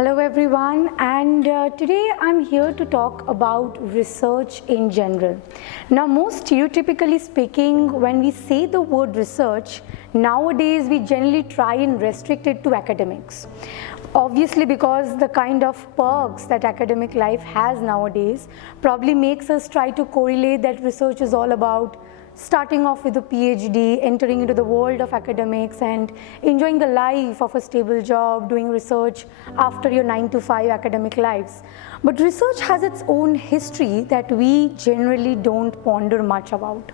Hello everyone, and today I'm here to talk about research in general. Now, most stereotypically speaking, when we say the word research, nowadays we generally try and restrict it to academics. Obviously, because the kind of perks that academic life has nowadays probably makes us try to correlate that research is all about starting off with a PhD, entering into the world of academics and enjoying the life of a stable job, doing research after your 9 to 5 academic lives. But research has its own history that we generally don't ponder much about.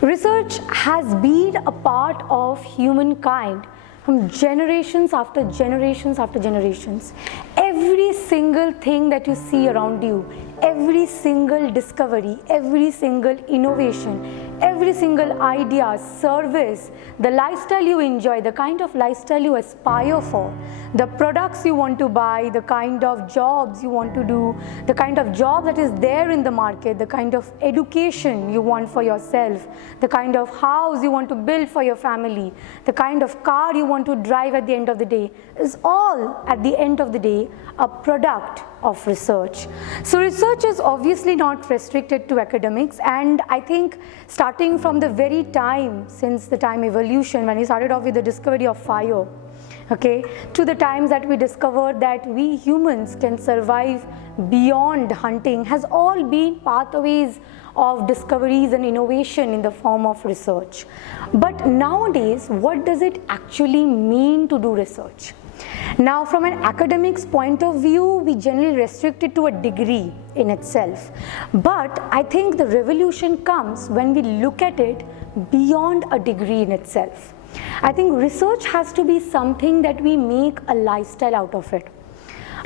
Research has been a part of humankind from generations after generations after generations. Every single thing that you see around you, every single discovery, every single innovation, every single idea, service, the lifestyle you enjoy, the kind of lifestyle you aspire for, the products you want to buy, the kind of jobs you want to do, the kind of job that is there in the market, the kind of education you want for yourself, the kind of house you want to build for your family, the kind of car you want to drive at the end of the day is all at the end of the day a product of research. So research is obviously not restricted to academics, and I think starting from the very time, since the time evolution, when we started off with the discovery of fire, okay, to the times that we discovered that we humans can survive beyond hunting, has all been pathways of discoveries and innovation in the form of research. But nowadays, what does it actually mean to do research? Now, from an academic's point of view, we generally restrict it to a degree in itself. But I think the revolution comes when we look at it beyond a degree in itself. I think research has to be something that we make a lifestyle out of it.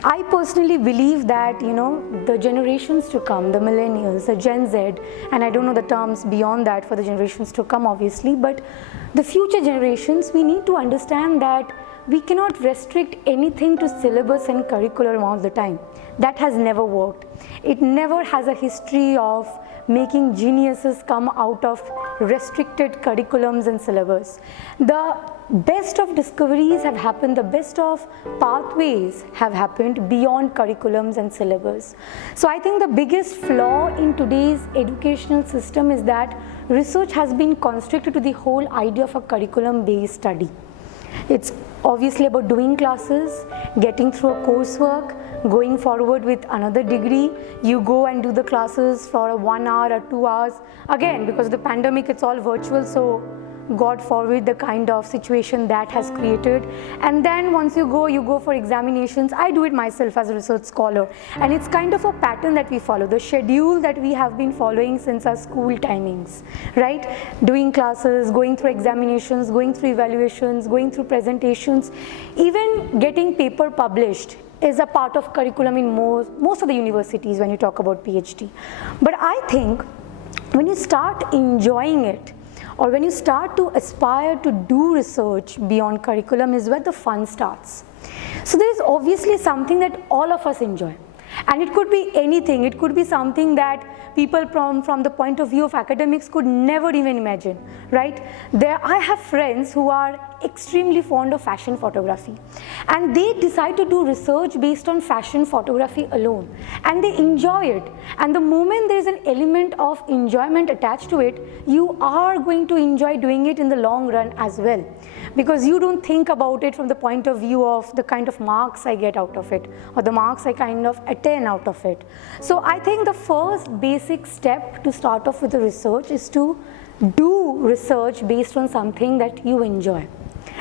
I personally believe that, the generations to come, the millennials, the Gen Z, and I don't know the terms beyond that for the generations to come, obviously, but the future generations, we need to understand that we cannot restrict anything to syllabus and curriculum all the time. That has never worked. It never has a history of making geniuses come out of restricted curriculums and syllabus. The best of discoveries have happened, the best of pathways have happened beyond curriculums and syllabus. So I think the biggest flaw in today's educational system is that research has been constricted to the whole idea of a curriculum-based study. It's obviously about doing classes, getting through a coursework, going forward with another degree. You go and do the classes for 1 hour or 2 hours. Again, because of the pandemic, it's all virtual, so God forbid the kind of situation that has created. And then once you go for examinations. I do it myself as a research scholar, and it's kind of a pattern that we follow, the schedule that we have been following since our school timings, right? Doing classes, going through examinations, going through evaluations, going through presentations, even getting paper published is a part of curriculum in most of the universities when you talk about PhD. But I think when you start enjoying it, or when you start to aspire to do research beyond curriculum, is where the fun starts. So there is obviously something that all of us enjoy. And it could be anything. It could be something that people from the point of view of academics could never even imagine, right? I have friends who are extremely fond of fashion photography, and they decide to do research based on fashion photography alone, and they enjoy it. And the moment there is an element of enjoyment attached to it, you are going to enjoy doing it in the long run as well, because you don't think about it from the point of view of the kind of marks I get out of it, or the marks I kind of attain out of it. So I think the first basic step to start off with the research is to do research based on something that you enjoy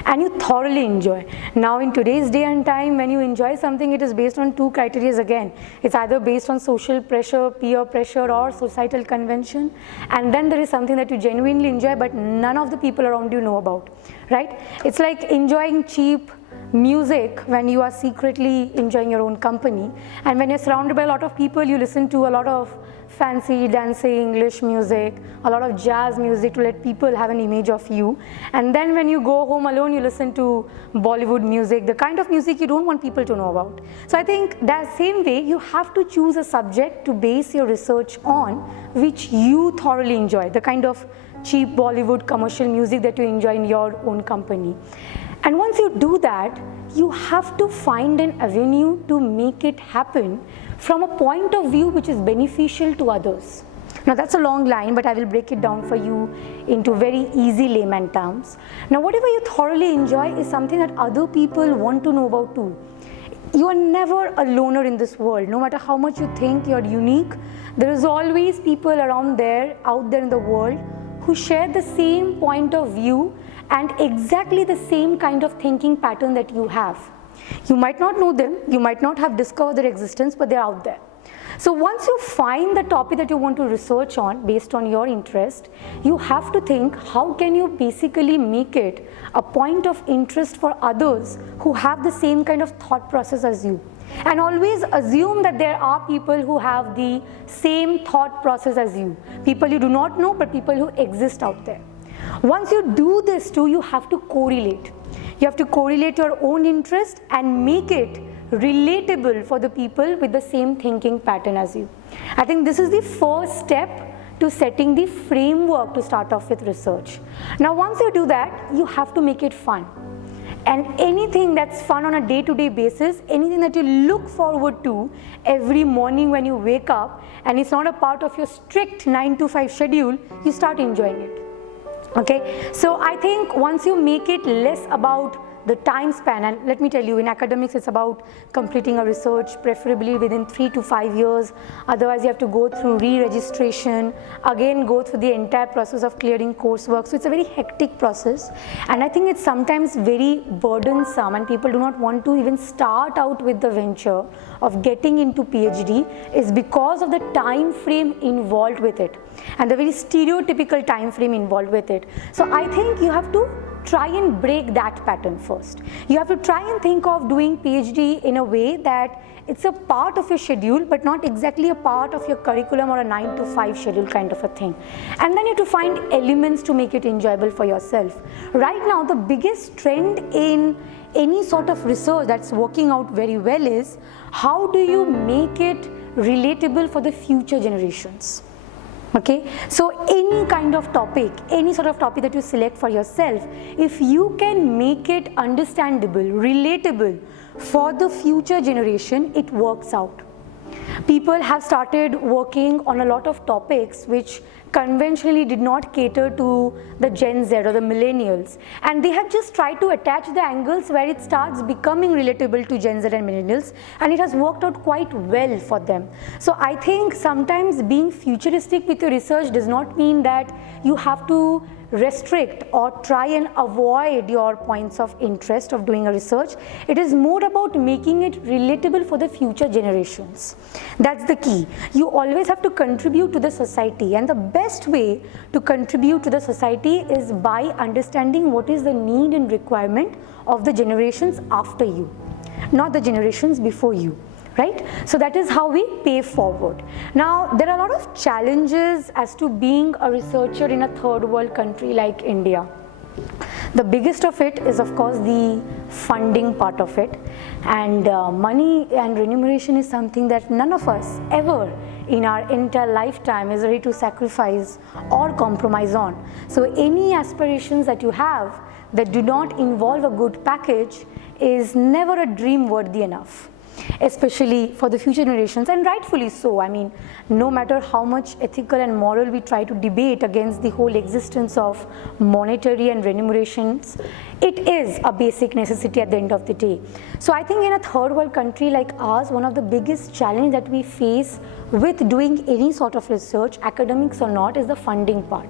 and you thoroughly enjoy. Now, in today's day and time, when you enjoy something, it is based on two criteria again. It's either based on social pressure, peer pressure, or societal convention, and then there is something that you genuinely enjoy but none of the people around you know about, right? It's like enjoying cheap music when you are secretly enjoying your own company, and when you're surrounded by a lot of people, you listen to a lot of fancy dancing English music, a lot of jazz music to let people have an image of you. And then when you go home alone, you listen to Bollywood music, the kind of music you don't want people to know about. So I think that same way, you have to choose a subject to base your research on which you thoroughly enjoy, the kind of cheap Bollywood commercial music that you enjoy in your own company. And once you do that, you have to find an avenue to make it happen from a point of view which is beneficial to others. Now that's a long line, but I will break it down for you into very easy layman terms. Now whatever you thoroughly enjoy is something that other people want to know about too. You are never a loner in this world. No matter how much you think you're unique, there is always people out there in the world who share the same point of view and exactly the same kind of thinking pattern that you have. You might not know them, you might not have discovered their existence, but they're out there. So once you find the topic that you want to research on based on your interest, you have to think how can you basically make it a point of interest for others who have the same kind of thought process as you. And always assume that there are people who have the same thought process as you. People you do not know, but people who exist out there. Once you do this too, you have to correlate. You have to correlate your own interest and make it relatable for the people with the same thinking pattern as you. I think this is the first step to setting the framework to start off with research. Now once you do that, you have to make it fun. And anything that's fun on a day-to-day basis, anything that you look forward to every morning when you wake up, and it's not a part of your strict 9 to 5 schedule, you start enjoying it. Okay, so I think once you make it less about the time span, and let me tell you, in academics it's about completing a research preferably within 3 to 5 years, otherwise you have to go through re-registration, again go through the entire process of clearing coursework, so it's a very hectic process, and I think it's sometimes very burdensome, and people do not want to even start out with the venture of getting into PhD is because of the time frame involved with it, and the very stereotypical time frame involved with it. So I think you have to try and break that pattern first. You have to try and think of doing PhD in a way that it's a part of your schedule but not exactly a part of your curriculum or a 9 to 5 schedule kind of a thing. And then you have to find elements to make it enjoyable for yourself. Right now the biggest trend in any sort of research that's working out very well is how do you make it relatable for the future generations. Okay, so any kind of topic, any sort of topic that you select for yourself, if you can make it understandable, relatable for the future generation, it works out. People have started working on a lot of topics which conventionally did not cater to the Gen Z or the millennials, and they have just tried to attach the angles where it starts becoming relatable to Gen Z and millennials, and it has worked out quite well for them. So I think sometimes being futuristic with your research does not mean that you have to restrict or try and avoid your points of interest of doing a research. It is more about making it relatable for the future generations. That's the key. You always have to contribute to the society, and the best way to contribute to the society is by understanding what is the need and requirement of the generations after you, not the generations before you. Right? So that is how we pay forward. Now there are a lot of challenges as to being a researcher in a third world country like India. The biggest of it is of course the funding part of it, and money and remuneration is something that none of us ever in our entire lifetime is ready to sacrifice or compromise on. So any aspirations that you have that do not involve a good package is never a dream worthy enough, especially for the future generations, and rightfully so. I mean, no matter how much ethical and moral we try to debate against the whole existence of monetary and remunerations, it is a basic necessity at the end of the day. So I think in a third world country like ours, one of the biggest challenges that we face with doing any sort of research, academics or not, is the funding part.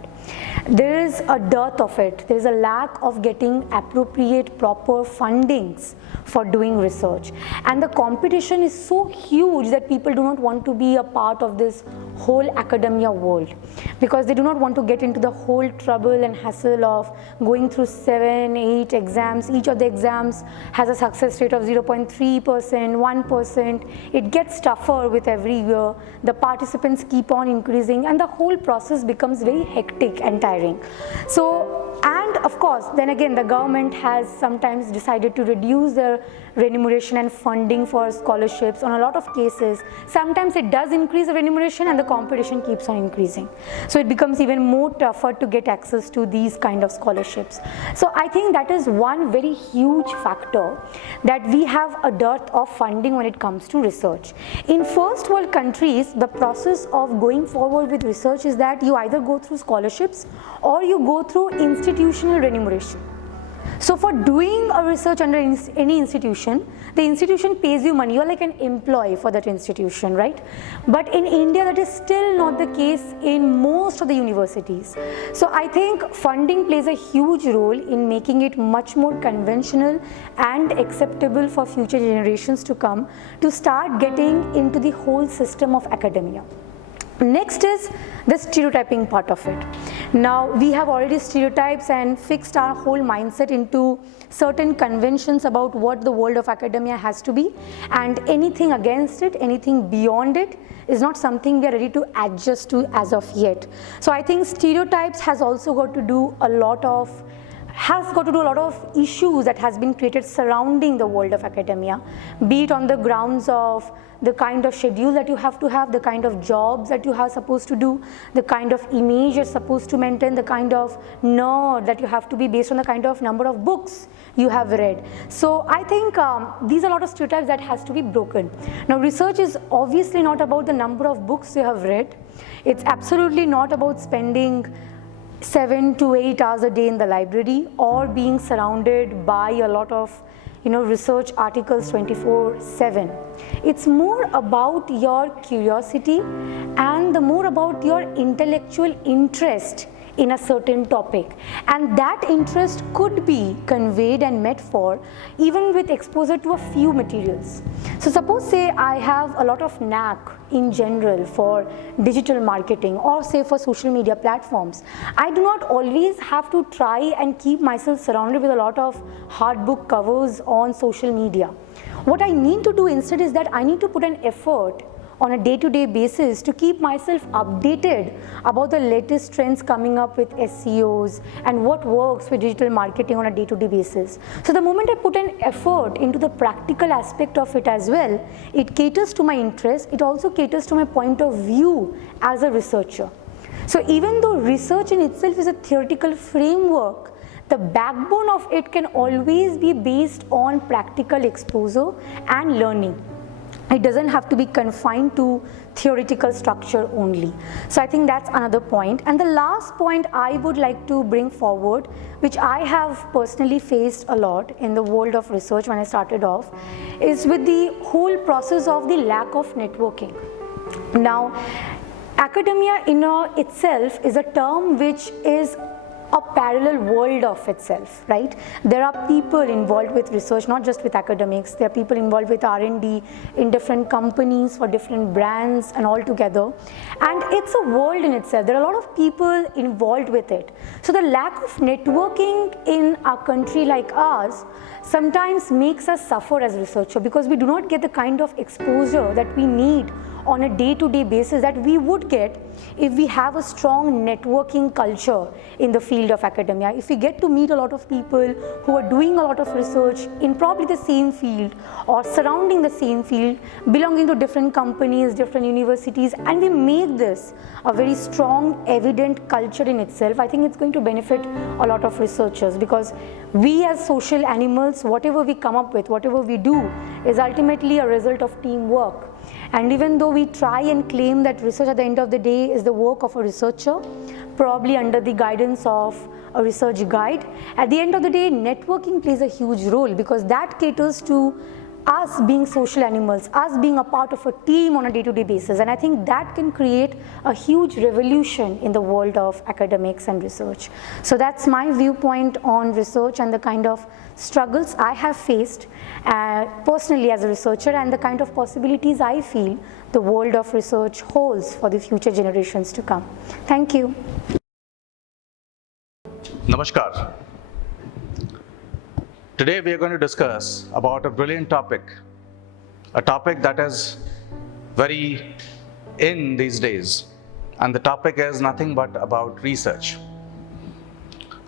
There is a dearth of it. There is a lack of getting appropriate, proper fundings for doing research, and the competition is so huge that people do not want to be a part of this whole academia world, because they do not want to get into the whole trouble and hassle of going through 7, 8 exams. Each of the exams has a success rate of 0.3%, 1%. It gets tougher with every year. The participants keep on increasing, and the whole process becomes very hectic and tiring. So And of course, then again, the government has sometimes decided to reduce the remuneration and funding for scholarships. On a lot of cases, sometimes it does increase the remuneration and the competition keeps on increasing. So it becomes even more tougher to get access to these kind of scholarships. So I think that is one very huge factor, that we have a dearth of funding when it comes to research. In first world countries, the process of going forward with research is that you either go through scholarships or you go through institutional remuneration. So for doing a research under any institution, the institution pays you money. You're like an employee for that institution, right? But in India, that is still not the case in most of the universities. So I think funding plays a huge role in making it much more conventional and acceptable for future generations to come to start getting into the whole system of academia. Next is the stereotyping part of it. Now we have already stereotypes and fixed our whole mindset into certain conventions about what the world of academia has to be, and anything against it, anything beyond it is not something we are ready to adjust to as of yet. So I think stereotypes has also got to do a lot of issues that has been created surrounding the world of academia, be it on the grounds of the kind of schedule that you have to have, the kind of jobs that you are supposed to do, the kind of image you're supposed to maintain, the kind of nerd that you have to be based on the kind of number of books you have read. So I think these are a lot of stereotypes that has to be broken. Now research is obviously not about the number of books you have read. It's absolutely not about spending 7 to 8 hours a day in the library or being surrounded by a lot of research articles 24/7. It's more about your curiosity and the more about your intellectual interest in a certain topic, and that interest could be conveyed and met for even with exposure to a few materials. So suppose say I have a lot of knack in general for digital marketing or say for social media platforms. I do not always have to try and keep myself surrounded with a lot of hard book covers on social media. What I need to do instead is that I need to put an effort on a day-to-day basis to keep myself updated about the latest trends coming up with SEOs and what works with digital marketing on a day-to-day basis. So the moment I put an effort into the practical aspect of it as well, it caters to my interest, it also caters to my point of view as a researcher. So even though research in itself is a theoretical framework, the backbone of it can always be based on practical exposure and learning. It doesn't have to be confined to theoretical structure only. So I think that's another point. And the last point I would like to bring forward, which I have personally faced a lot in the world of research when I started off, is with the whole process of the lack of networking. Now, academia in itself is a term which is a parallel world of itself, right? There are people involved with research, not just with academics. There are people involved with R&D in different companies for different brands and all together. And it's a world in itself. There are a lot of people involved with it. So the lack of networking in a country like ours sometimes makes us suffer as researchers because we do not get the kind of exposure that we need on a day-to-day basis that we would get if we have a strong networking culture in the field of academia. If we get to meet a lot of people who are doing a lot of research in probably the same field or surrounding the same field, belonging to different companies, different universities, and we make this a very strong, evident culture in itself, I think it's going to benefit a lot of researchers, because we as social animals, whatever we come up with, whatever we do, is ultimately a result of teamwork. And even though we try and claim that research at the end of the day is the work of a researcher, probably under the guidance of a research guide, at the end of the day, networking plays a huge role, because that caters to us being social animals, us being a part of a team on a day-to-day basis. And I think that can create a huge revolution in the world of academics and research. So that's my viewpoint on research and the kind of struggles I have faced personally as a researcher, and the kind of possibilities I feel the world of research holds for the future generations to come. Thank you. Namaskar. Today we are going to discuss about a brilliant topic, a topic that is very in these days, and the topic is nothing but about research.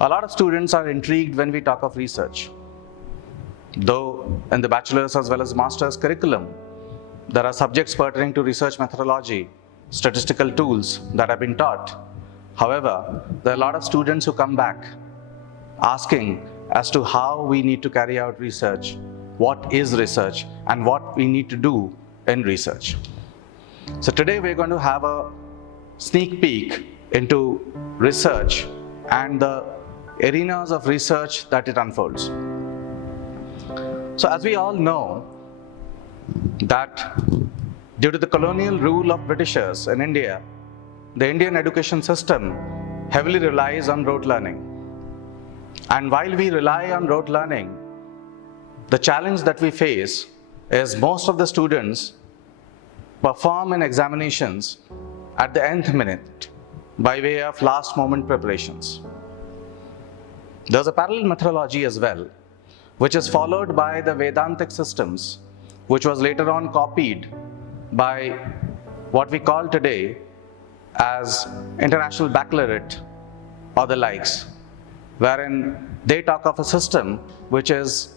A lot of students are intrigued when we talk of research. Though in the bachelor's as well as master's curriculum, there are subjects pertaining to research methodology, statistical tools that have been taught. However, there are a lot of students who come back asking as to how we need to carry out research, what is research, and what we need to do in research. So today we're going to have a sneak peek into research and the arenas of research that it unfolds. So as we all know that due to the colonial rule of Britishers in India, the Indian education system heavily relies on rote learning. And while we rely on rote learning, the challenge that we face is most of the students perform in examinations at the nth minute by way of last moment preparations. There's a parallel methodology as well, which is followed by the Vedantic systems, which was later on copied by what we call today as International Baccalaureate or the likes, wherein they talk of a system which is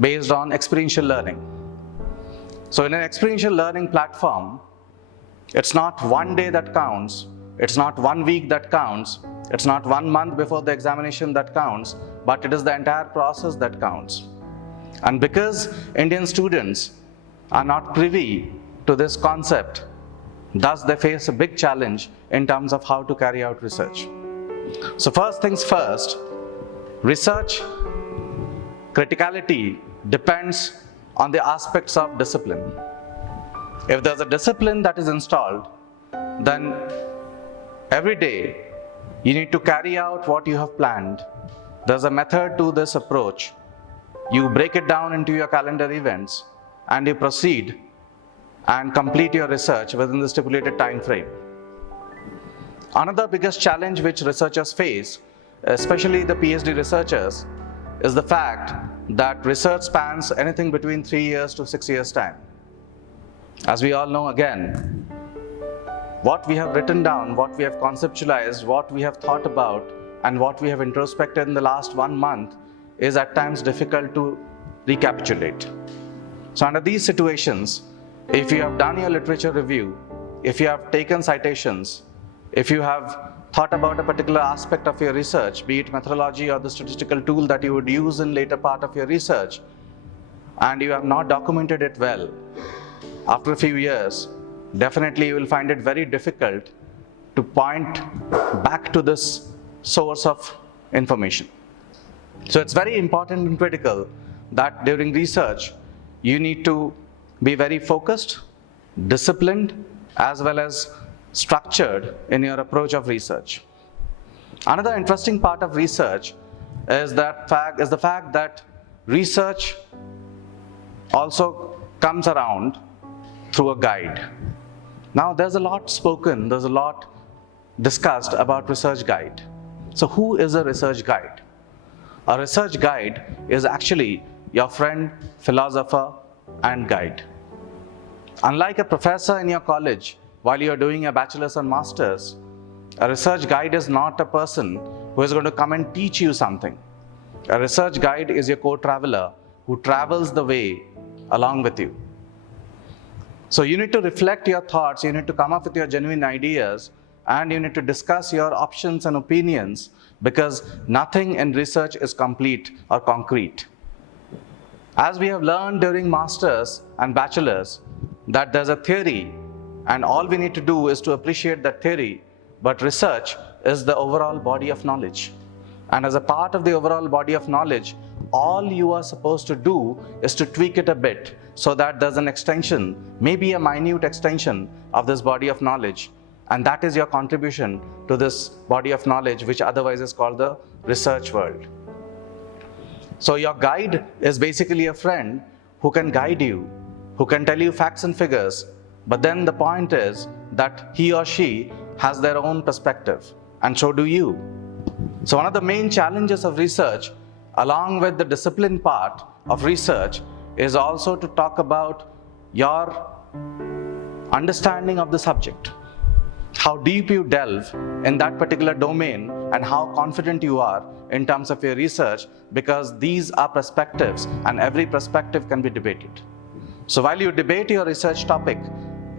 based on experiential learning. So in an experiential learning platform, it's not one day that counts, it's not 1 week that counts, it's not 1 month before the examination that counts, but it is the entire process that counts. And because Indian students are not privy to this concept, thus they face a big challenge in terms of how to carry out research. So first things first, research criticality depends on the aspects of discipline. If there's a discipline that is installed, then every day you need to carry out what you have planned. There's a method to this approach. You break it down into your calendar events and you proceed and complete your research within the stipulated time frame. Another biggest challenge which researchers face, especially the PhD researchers, is the fact that research spans anything between 3 years to 6 years time. As we all know again, what we have written down, what we have conceptualized, what we have thought about, and what we have introspected in the last 1 month is at times difficult to recapitulate. So under these situations, if you have done your literature review, if you have taken citations, if you have thought about a particular aspect of your research, be it methodology or the statistical tool that you would use in later part of your research, and you have not documented it well, after a few years, definitely you will find it very difficult to point back to this source of information. So it's very important and critical that during research, you need to be very focused, disciplined, as well as structured in your approach of research. Another interesting part of research is the fact that research also comes around through a guide. Now there's a lot spoken, there's a lot discussed about research guide. So who is a research guide? A research guide is actually your friend, philosopher, and guide. Unlike a professor in your college, while you are doing a bachelor's and master's, a research guide is not a person who is going to come and teach you something. A research guide is your co-traveler who travels the way along with you. So you need to reflect your thoughts, you need to come up with your genuine ideas, and you need to discuss your options and opinions, because nothing in research is complete or concrete. As we have learned during masters and bachelors, that there's a theory, and all we need to do is to appreciate that theory, but research is the overall body of knowledge. And as a part of the overall body of knowledge, all you are supposed to do is to tweak it a bit so that there's an extension, maybe a minute extension of this body of knowledge. And that is your contribution to this body of knowledge, which otherwise is called the research world. So your guide is basically a friend who can guide you, who can tell you facts and figures, but then the point is that he or she has their own perspective, and so do you. So one of the main challenges of research, along with the discipline part of research, is also to talk about your understanding of the subject. how deep you delve in that particular domain and how confident you are in terms of your research, because these are perspectives and every perspective can be debated. So while you debate your research topic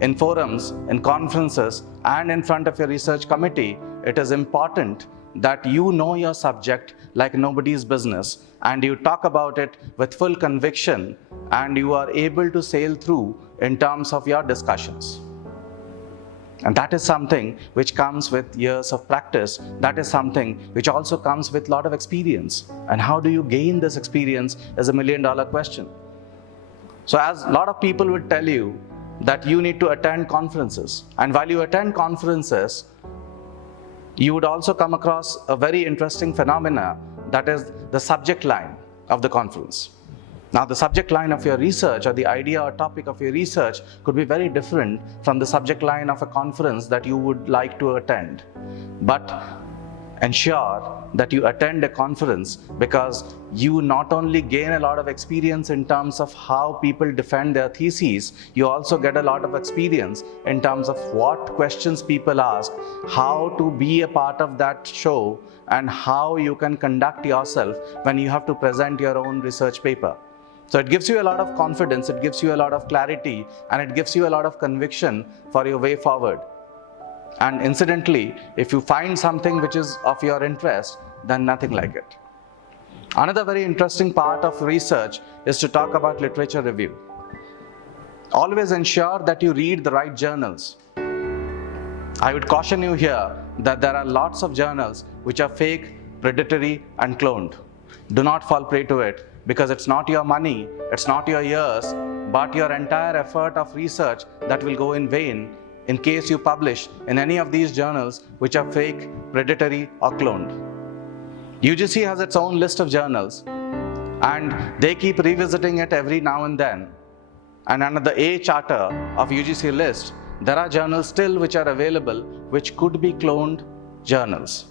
in forums, in conferences, and in front of your research committee, it is important that you know your subject like nobody's business and you talk about it with full conviction and you are able to sail through in terms of your discussions. And that is something which comes with years of practice. That is something which also comes with a lot of experience. And how do you gain this experience is $1 million question. So as a lot of people would tell you that you need to attend conferences. And while you attend conferences, you would also come across a very interesting phenomena, that is the subject line of the conference. Now, the subject line of your research or the idea or topic of your research could be very different from the subject line of a conference that you would like to attend. But ensure that you attend a conference, because you not only gain a lot of experience in terms of how people defend their theses, you also get a lot of experience in terms of what questions people ask, how to be a part of that show, and how you can conduct yourself when you have to present your own research paper. So it gives you a lot of confidence, it gives you a lot of clarity, and it gives you a lot of conviction for your way forward. And incidentally, if you find something which is of your interest, then nothing like it. Another very interesting part of research is to talk about literature review. Always ensure that you read the right journals. I would caution you here that there are lots of journals which are fake, predatory, and cloned. Do not fall prey to it, because it's not your money, it's not your years, but your entire effort of research that will go in vain in case you publish in any of these journals which are fake, predatory, or cloned. UGC has its own list of journals, and they keep revisiting it every now and then. And under the A charter of UGC list, there are journals still which are available which could be cloned journals.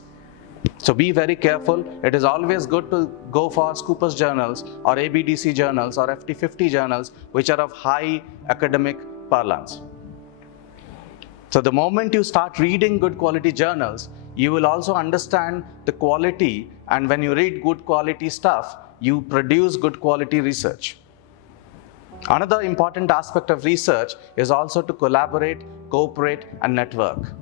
So be very careful. It is always good to go for Scopus journals or ABDC journals or FT50 journals which are of high academic parlance. So the moment you start reading good quality journals, you will also understand the quality, and when you read good quality stuff, you produce good quality research. Another important aspect of research is also to collaborate, cooperate, and network.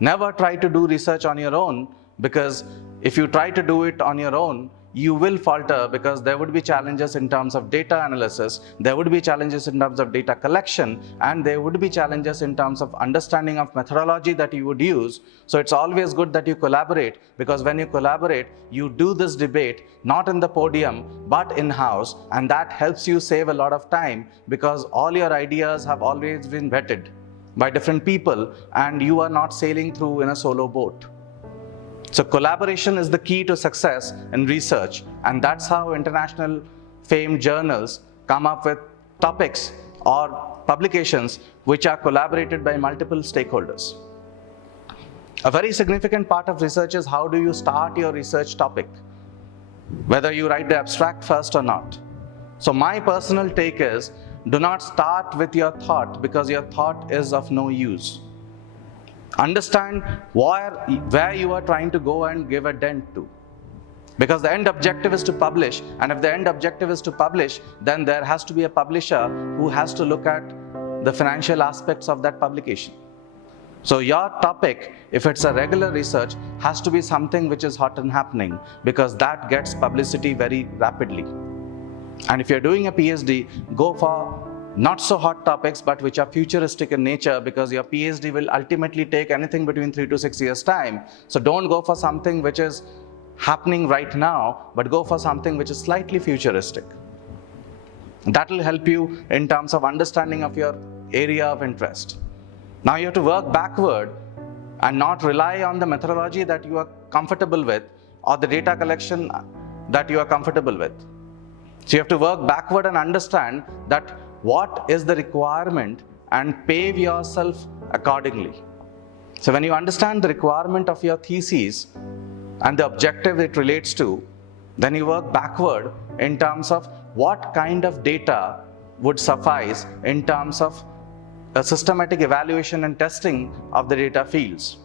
Never try to do research on your own, because if you try to do it on your own, you will falter, because there would be challenges in terms of data analysis, there would be challenges in terms of data collection, and there would be challenges in terms of understanding of methodology that you would use. So it's always good that you collaborate, because when you collaborate, you do this debate not in the podium but in-house, and that helps you save a lot of time, because all your ideas have always been vetted by different people and you are not sailing through in a solo boat. So collaboration is the key to success in research, and that's how international famed journals come up with topics or publications which are collaborated by multiple stakeholders. A very significant part of research is how do you start your research topic, whether you write the abstract first or not. So my personal take is, do not start with your thought, because your thought is of no use. Understand where you are trying to go and give a dent to. Because the end objective is to publish, and if the end objective is to publish, then there has to be a publisher who has to look at the financial aspects of that publication. So your topic, if it's a regular research, has to be something which is hot and happening, because that gets publicity very rapidly. And if you're doing a PhD, go for not so hot topics, but which are futuristic in nature, because your PhD will ultimately take anything between 3 to 6 years time. So don't go for something which is happening right now, but go for something which is slightly futuristic. That will help you in terms of understanding of your area of interest. Now you have to work backward and not rely on the methodology that you are comfortable with or the data collection that you are comfortable with. So you have to work backward and understand that what is the requirement and pave yourself accordingly. So when you understand the requirement of your thesis and the objective it relates to, then you work backward in terms of what kind of data would suffice in terms of a systematic evaluation and testing of the data fields.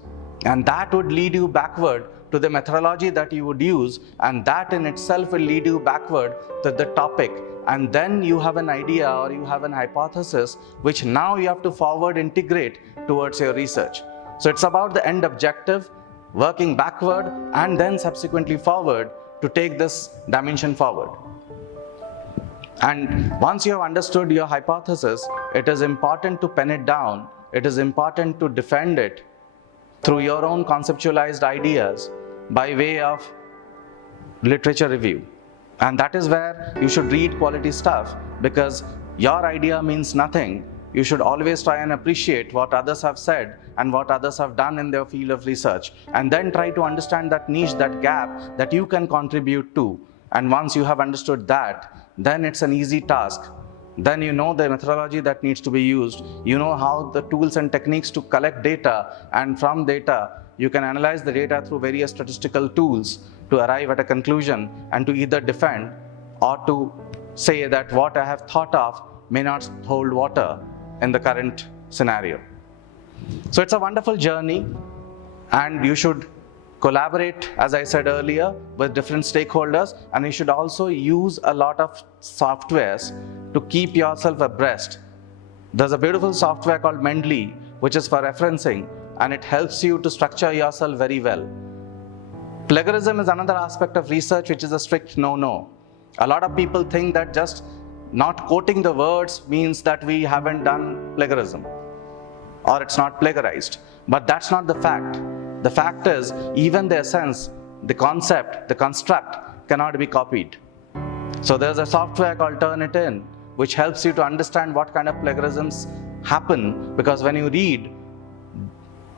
And that would lead you backward to the methodology that you would use, and that in itself will lead you backward to the topic. And then you have an idea or you have an hypothesis which now you have to forward integrate towards your research. So it's about the end objective, working backward and then subsequently forward to take this dimension forward. And once you have understood your hypothesis, it is important to pen it down. It is important to defend it through your own conceptualized ideas by way of literature review. And that is where you should read quality stuff, because your idea means nothing. You should always try and appreciate what others have said and what others have done in their field of research, and then try to understand that niche, that gap that you can contribute to. And once you have understood that, then it's an easy task. Then you know the methodology that needs to be used. You know how the tools and techniques to collect data, and from data, you can analyze the data through various statistical tools to arrive at a conclusion and to either defend or to say that what I have thought of may not hold water in the current scenario. So it's a wonderful journey, and you should collaborate, as I said earlier, with different stakeholders, and you should also use a lot of softwares to keep yourself abreast. There's a beautiful software called Mendeley, which is for referencing, and it helps you to structure yourself very well. Plagiarism is another aspect of research which is a strict no-no. A lot of people think that just not quoting the words means that we haven't done plagiarism, or it's not plagiarized. But that's not the fact. The fact is, even the essence, the concept, the construct cannot be copied. So there's a software called Turnitin, which helps you to understand what kind of plagiarisms happen, because when you read,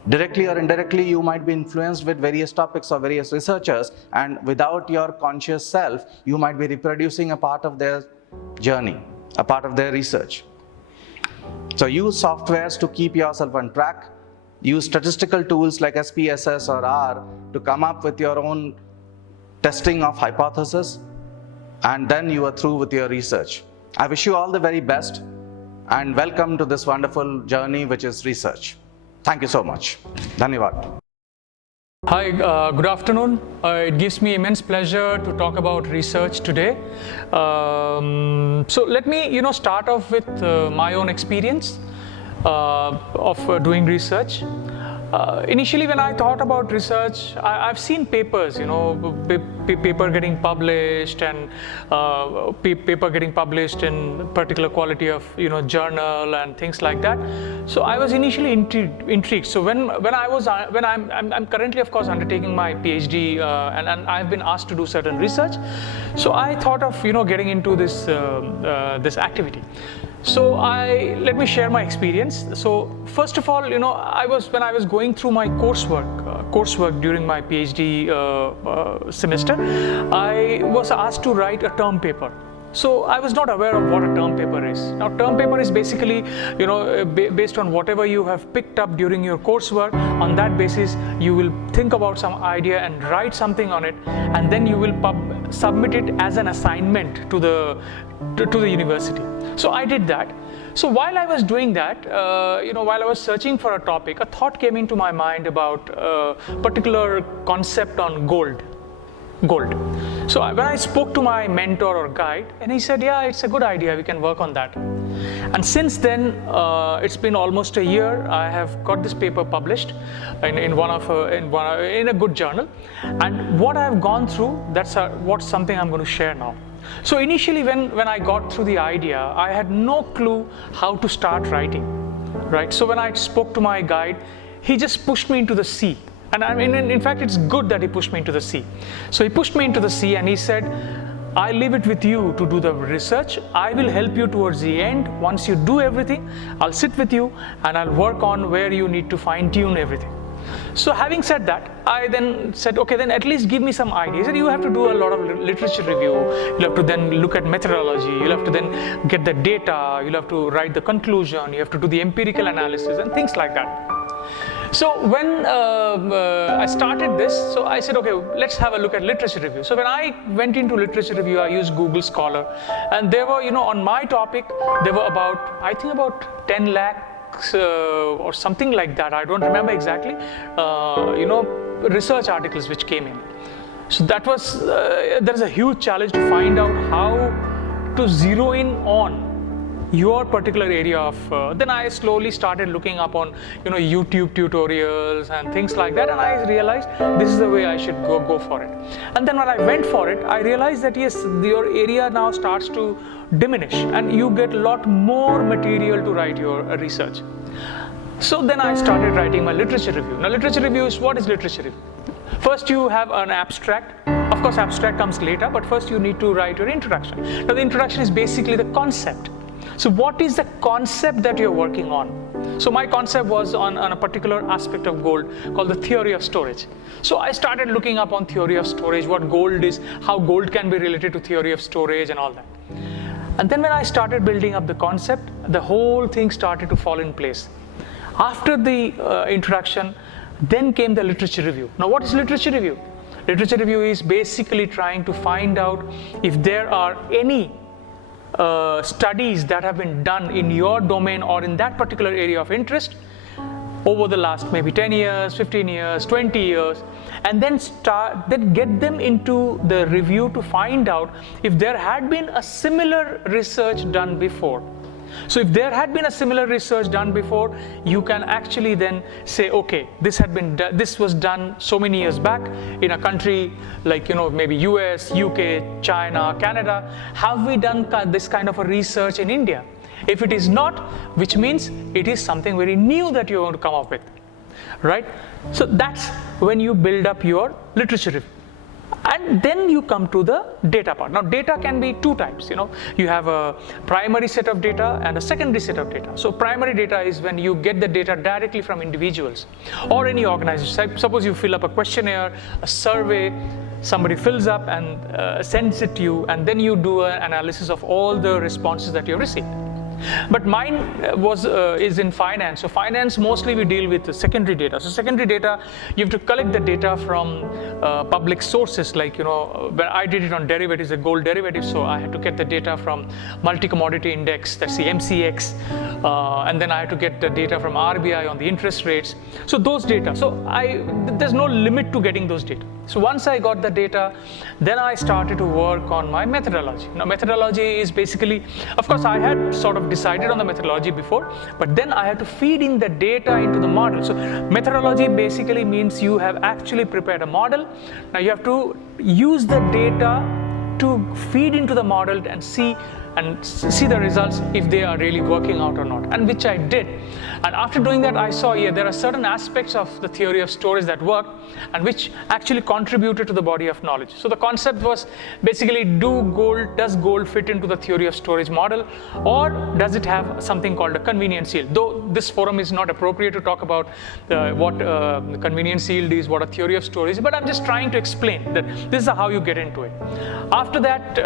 directly or indirectly, you might be influenced with various topics or various researchers, and without your conscious self, you might be reproducing a part of their journey, a part of their research. So use softwares to keep yourself on track. Use statistical tools like SPSS or R to come up with your own testing of hypothesis, and then you are through with your research. I wish you all the very best, and welcome to this wonderful journey which is research. Thank you so much. Dhanyavad. Hi, good afternoon. It gives me immense pleasure to talk about research today. So let me, start off with my own experience of doing research. Initially, when I thought about research, I've seen papers, paper getting published and paper getting published in particular quality of, journal and things like that. So I was initially intrigued. So when I'm currently, of course, undertaking my PhD and I've been asked to do certain research. So I thought of, getting into this this activity. So let me share my experience. So first of all, when I was going through my coursework during my PhD semester, I was asked to write a term paper. So I was not aware of what a term paper is. Now, term paper is basically, based on whatever you have picked up during your coursework. On that basis, you will think about some idea and write something on it, and then you will submit it as an assignment to the university. So I did that. So while I was doing that, while I was searching for a topic, a thought came into my mind about a particular concept on gold. So when I spoke to my mentor or guide, and he said, yeah, it's a good idea, we can work on that. And since then, it's been almost a year. I have got this paper published in a good journal. And what I have gone through, that's something I'm going to share now. So initially, when I got through the idea, I had no clue how to start writing, right? So when I spoke to my guide, he just pushed me into the sea. And I mean, in fact, it's good that he pushed me into the sea. So he pushed me into the sea and he said, I leave it with you to do the research. I will help you towards the end. Once you do everything, I'll sit with you and I'll work on where you need to fine tune everything. So having said that, I then said, okay, then at least give me some ideas. And you have to do a lot of literature review. You'll have to then look at methodology. You'll have to then get the data. You'll have to write the conclusion. You have to do the empirical analysis and things like that. So when I started this, so I said, okay, let's have a look at literature review. So when I went into literature review, I used Google Scholar. And there were, on my topic, there were about 10 lakh 6 or something like that, I don't remember exactly, research articles which came in. So that was, there's a huge challenge to find out how to zero in on your particular area of, then I slowly started looking up on, YouTube tutorials and things like that, and I realized this is the way I should go for it. And then when I went for it, I realized that yes, your area now starts to diminish and you get a lot more material to write your research. So then I started writing my literature review. Now literature review is, what is literature review? First you have an abstract. Of course abstract comes later, but first you need to write your introduction. Now the introduction is basically the concept. So what is the concept that you're working on? So my concept was on a particular aspect of gold called the theory of storage. So I started looking up on theory of storage, what gold is, how gold can be related to theory of storage and all that. And then when I started building up the concept, the whole thing started to fall in place. After the introduction, then came the literature review. Now what is literature review? Literature review is basically trying to find out if there are any studies that have been done in your domain or in that particular area of interest over the last maybe 10 years, 15 years, 20 years, and then get them into the review to find out if there had been a similar research done before. So if there had been a similar research done before, you can actually then say, okay, this was done so many years back in a country like, maybe US, UK, China, Canada. Have we done this kind of a research in India? If it is not, which means it is something very new that you want to come up with, right? So that's when you build up your literature review. And then you come to the data part. Now data can be two types, you have a primary set of data and a secondary set of data. So primary data is when you get the data directly from individuals or any organization. Suppose you fill up a questionnaire, a survey, somebody fills up and sends it to you, and then you do an analysis of all the responses that you have received. But mine is in finance. So finance, mostly we deal with the secondary data. So secondary data, you have to collect the data from public sources. Like, when I did it on derivatives, the gold derivatives, so I had to get the data from multi-commodity index, that's the MCX, and then I had to get the data from RBI on the interest rates. So those data, there's no limit to getting those data. So once I got the data, then I started to work on my methodology. Now methodology is basically, of course I had sort of decided on the methodology before, but then I had to feed in the data into the model. So methodology basically means you have actually prepared a model. Now you have to use the data to feed into the model and see the results if they are really working out or not, and which I did. And after doing that, I saw there are certain aspects of the theory of storage that work and which actually contributed to the body of knowledge. So the concept was basically, does gold fit into the theory of storage model, or does it have something called a convenience yield? Though this forum is not appropriate to talk about what convenience yield is, what a theory of storage is, but I'm just trying to explain that this is how you get into it. After that,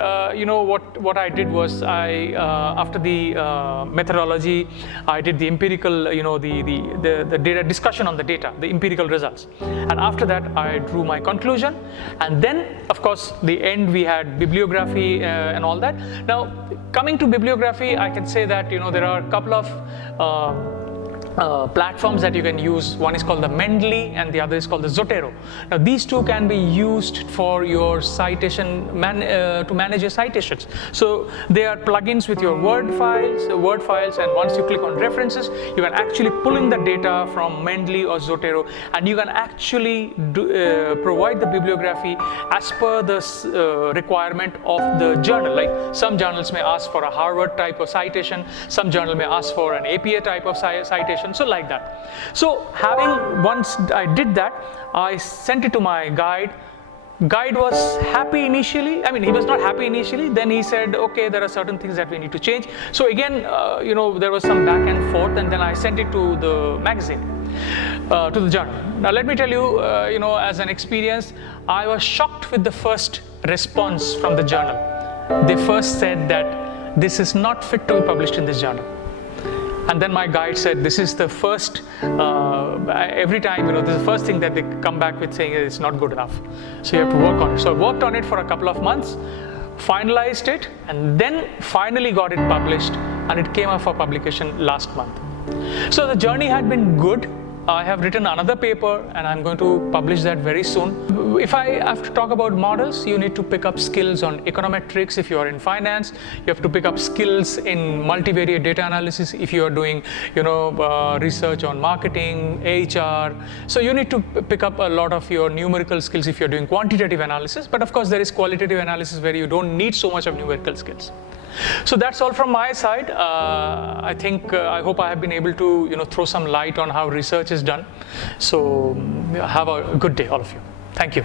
what I did was, after the methodology, I did the empirical, the data discussion on the data, the empirical results. And after that, I drew my conclusion. And then, of course, the end we had bibliography and all that. Now, coming to bibliography, I can say that, there are a couple of platforms that you can use. One is called the Mendeley and the other is called the Zotero. Now these two can be used for your citation, to manage your citations. So they are plugins with your Word files, and once you click on references, you can actually pull in the data from Mendeley or Zotero, and you can actually provide the bibliography as per the requirement of the journal. Like some journals may ask for a Harvard type of citation, some journal may ask for an APA type of citation. So like that. So once I did that, I sent it to my guide. Guide was happy initially. I mean, he was not happy initially. Then he said, okay, there are certain things that we need to change. So again, there was some back and forth, and then I sent it to the magazine, to the journal. Now let me tell you, as an experience, I was shocked with the first response from the journal. They first said that this is not fit to be published in this journal. And then my guide said, this is the first, every time, this is the first thing that they come back with saying it's not good enough. So you have to work on it. So I worked on it for a couple of months, finalized it, and then finally got it published, and it came up for publication last month. So the journey had been good. I have written another paper and I'm going to publish that very soon. If I have to talk about models, you need to pick up skills on econometrics if you are in finance. You have to pick up skills in multivariate data analysis if you are doing, research on marketing, HR. So you need to pick up a lot of your numerical skills if you're doing quantitative analysis. But of course, there is qualitative analysis where you don't need so much of numerical skills. So that's all from my side. I hope I have been able to throw some light on how research is done. So have a good day, all of you. Thank you.